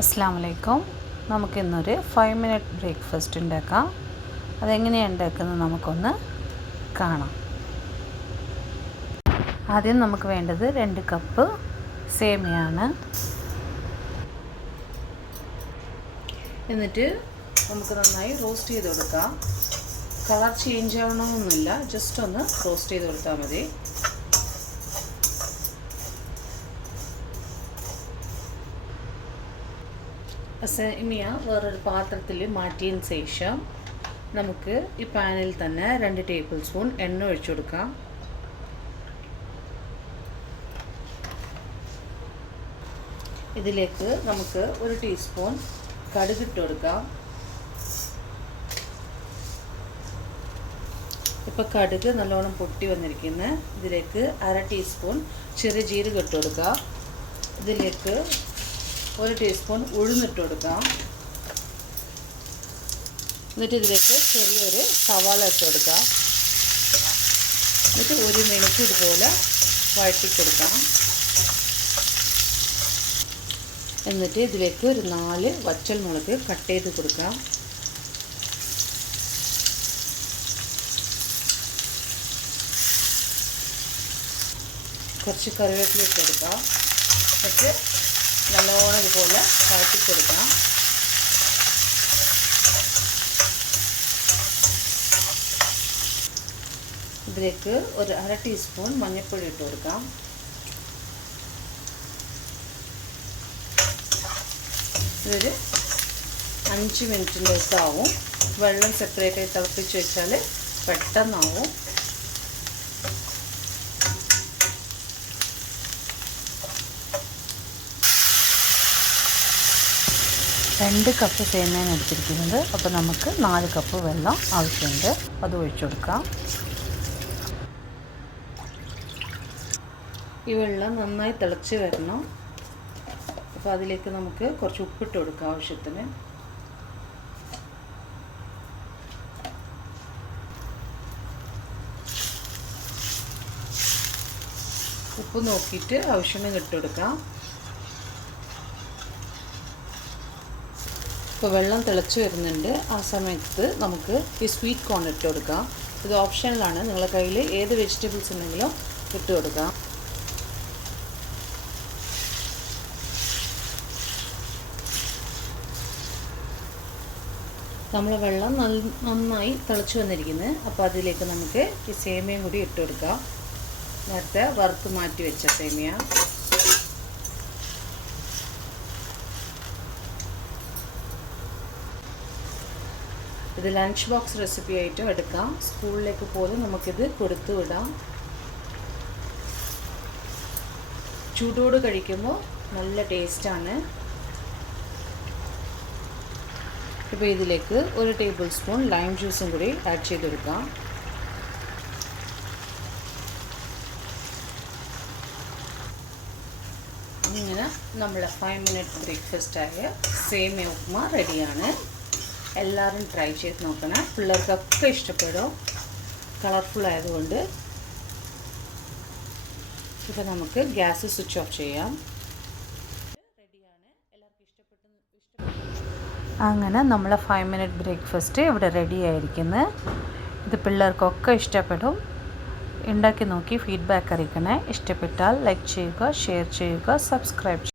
അസ്സലാമു അലൈക്കും. നമുക്കിന്നൊരു 5 മിനിറ്റ് ബ്രേക്ക്ഫാസ്റ്റ് ഉണ്ടാക്കാം. അതെങ്ങനെയാണ് ഉണ്ടാക്കുന്നത് നമുക്കൊന്ന് കാണാം. ആദ്യം നമുക്ക് വേണ്ടത് 2 കപ്പ് സേമിയയാണ്. എന്നിട്ട് നമുക്ക് നന്നായി റോസ്റ്റ് ചെയ്ത് കൊടുക്കാം. കളർ ചേഞ്ച് ആവണമെന്നൊന്നുമില്ല, ജസ്റ്റ് ഒന്ന് റോസ്റ്റ് ചെയ്ത് കൊടുത്താൽ മതി. സേമിയ വേറൊരു പാത്രത്തിൽ മാറ്റിയതിന് ശേഷം നമുക്ക് ഈ പാനിൽ തന്നെ 2 ടേബിൾ സ്പൂൺ എണ്ണ ഒഴിച്ചു കൊടുക്കാം. ഇതിലേക്ക് നമുക്ക് 1 ടീസ്പൂൺ കടുക് ഇട്ട് കൊടുക്കാം. ഇപ്പോൾ കടുക് നല്ലോണം പൊട്ടി വന്നിരിക്കുന്നു. ഇതിലേക്ക് 1/2 ടീസ്പൂൺ ചെറിയ ജീരകം ഇട്ട് കൊടുക്കാം. ഇതിലേക്ക് 1 ടീസ്പൂൺ ഉഴുന്നിട്ട് കൊടുക്കാം. എന്നിട്ട് ഇതിലേക്ക് ചെറിയൊരു സവാള ഇട്ട് കൊടുക്കാം. എന്നിട്ട് 1 മിനിറ്റ് ഇതുപോലെ വഴറ്റി കൊടുക്കാം. എന്നിട്ട് ഇതിലേക്ക് ഒരു 4 വറ്റൽമുളക് കട്ട് ചെയ്ത് കൊടുക്കാം. കുറച്ച് കറിവേപ്പില ഇട്ട് കൊടുക്കാം. എന്നിട്ട് നല്ലോണം ഇതുപോലെ വഴറ്റി കൊടുക്കാം. ഇതിലേക്ക് ഒരു 1/2 ടീസ്പൂൺ മഞ്ഞൾപ്പൊടി ഇട്ട് കൊടുക്കാം. ഇതൊരു 5 മിനിറ്റിൻ്റെ അടുത്താവും. വെള്ളം സെപ്പറേറ്റ് ആയി തിളപ്പിച്ച് വെച്ചാൽ പെട്ടെന്നാവും. 2 കപ്പ് സേമിയയാണ് എടുത്തിരിക്കുന്നത്. അപ്പോൾ നമുക്ക് 4 കപ്പ് വെള്ളം ആവശ്യമുണ്ട്. അത് ഒഴിച്ചു കൊടുക്കാം. ഈ വെള്ളം നന്നായി തിളച്ച് വരണം. അപ്പോൾ അതിലേക്ക് നമുക്ക് കുറച്ച് ഉപ്പിട്ട് കൊടുക്കാം ആവശ്യത്തിന്. ഉപ്പ് നോക്കിയിട്ട് ആവശ്യമെങ്കിൽ ഇട്ട് കൊടുക്കാം. ഇപ്പോൾ വെള്ളം തിളച്ച് വരുന്നുണ്ട്. ആ സമയത്ത് നമുക്ക് ഈ സ്വീറ്റ് കോൺ ഇട്ട് കൊടുക്കാം. ഇത് ഓപ്ഷനിലാണ്. നിങ്ങളുടെ കയ്യിൽ ഏത് വെജിറ്റബിൾസ് ഉണ്ടെങ്കിലും ഇട്ട് കൊടുക്കാം. നമ്മൾ വെള്ളം നന്നായി തിളച്ച് വന്നിരിക്കുന്നത്. അപ്പോൾ അതിലേക്ക് നമുക്ക് ഈ സേമിയയും കൂടി ഇട്ട് കൊടുക്കാം. നേരത്തെ വറുത്ത് മാറ്റി വെച്ച സേമിയ. ഇത് ലഞ്ച് ബോക്സ് റെസിപ്പി ആയിട്ടും എടുക്കാം. സ്കൂളിലേക്ക് പോലും നമുക്കിത് കൊടുത്തു വിടാം. ചൂടോട് കഴിക്കുമ്പോൾ നല്ല ടേസ്റ്റാണ്. ഇപ്പോൾ ഇതിലേക്ക് 1 ടേബിൾ സ്പൂൺ ലൈം ജ്യൂസും കൂടി ആഡ് ചെയ്ത് കൊടുക്കാം. ഇങ്ങനെ നമ്മളെ 5 മിനിറ്റ് ബ്രേക്ക്ഫാസ്റ്റായ സേമിയ ഉപ്മ റെഡിയാണ്. എല്ലാവരും ട്രൈ ചെയ്ത് നോക്കണം. പിള്ളേർക്കൊക്കെ ഇഷ്ടപ്പെടും, കളർഫുൾ ആയതുകൊണ്ട്. ഇപ്പോൾ നമുക്ക് ഗ്യാസ് സ്വിച്ച് ഓഫ് ചെയ്യാം. അങ്ങനെ നമ്മളെ 5 മിനിറ്റ് ബ്രേക്ക്ഫാസ്റ്റ് ഇവിടെ റെഡി ആയിരിക്കുന്നത്. ഇത് പിള്ളേർക്കൊക്കെ ഇഷ്ടപ്പെടും. ഉണ്ടാക്കി നോക്കി ഫീഡ്ബാക്ക് അറിയിക്കണേ. ഇഷ്ടപ്പെട്ടാൽ ലൈക്ക് ചെയ്യുക, ഷെയർ ചെയ്യുക, സബ്സ്ക്രൈബ് ചെയ്യുക.